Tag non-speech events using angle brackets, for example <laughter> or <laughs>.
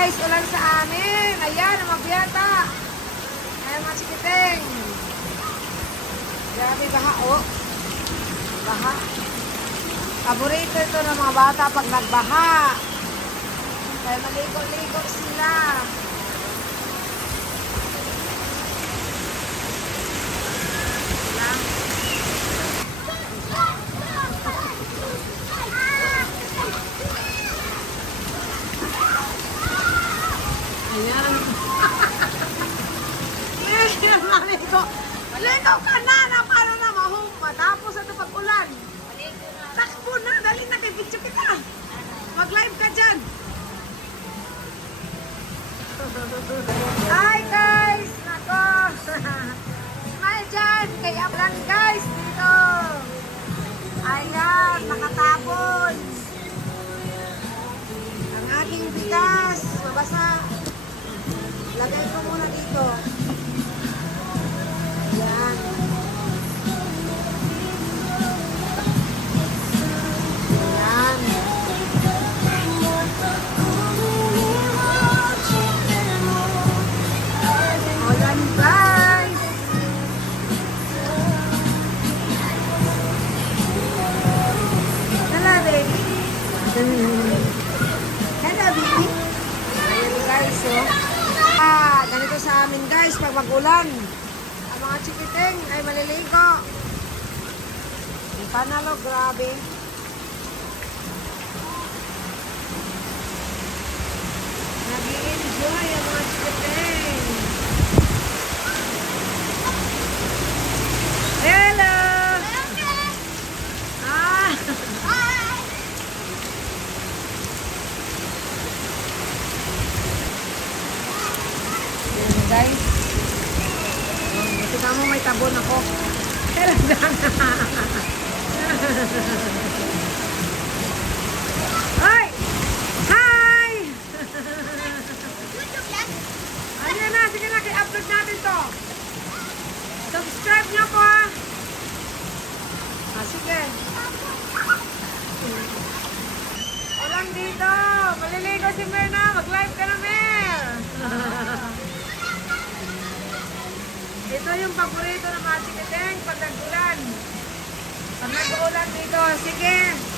guys, ulan sa amin. Ayan, ang mabiyata. Ayan mga chikiting. Grabe baha, oh. Baha. Paborito ito ng mga bata pag nagbaha. Kaya maligo-ligo sila. Lang. Ayan. Medyo maligo. Maligo ka na na para na mahum. Matapos ito pag-ulan. Takbo na. Dali na kay picture kita. Mag-live ka dyan. Hi guys! Nako! Smile dyan! Kaya lang guys dito. Ayan, nakatapon. Ang aking bigas, mabasa. Lagay ko muna dito. Ayan. Ayan. Ayan guys. Hello baby. Hello baby. Ayan guys oh. Sa amin guys pag mag-ulan. Ang mga chikiting ay maliligo. Ang panalo, grabe. Nag-i-enjoy ang mga chikiting. Hello! Ah! Yan guys. Ka mo may tabon ako. Hello, <laughs> Hi! Ano na, sige na, i-upload natin to. Subscribe niyo ko ha. Ah, sige. Walang dito. Maliligo si Merna. Mag-live yung paborito ng mga chikiting pag nag-ulan. Pag dito, sige.